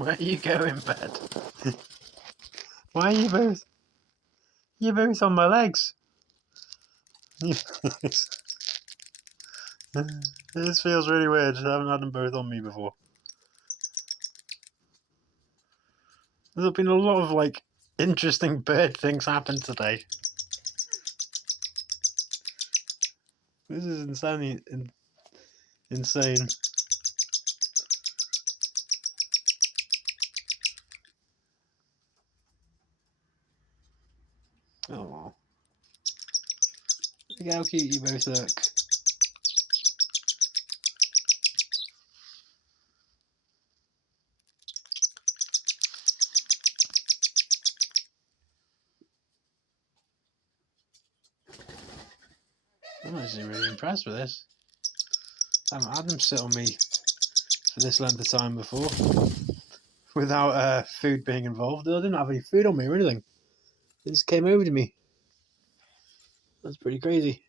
Where are you going, bed? Why are you both? You're both on my legs. This feels really weird. I haven't had them both on me before. There's been a lot of interesting bird things happen today. This is insane. Oh, look how cute you both look. I'm actually really impressed with this. I haven't had them sit on me for this length of time before without food being involved. I didn't have any food on me or anything. It just came over to me. That's pretty crazy.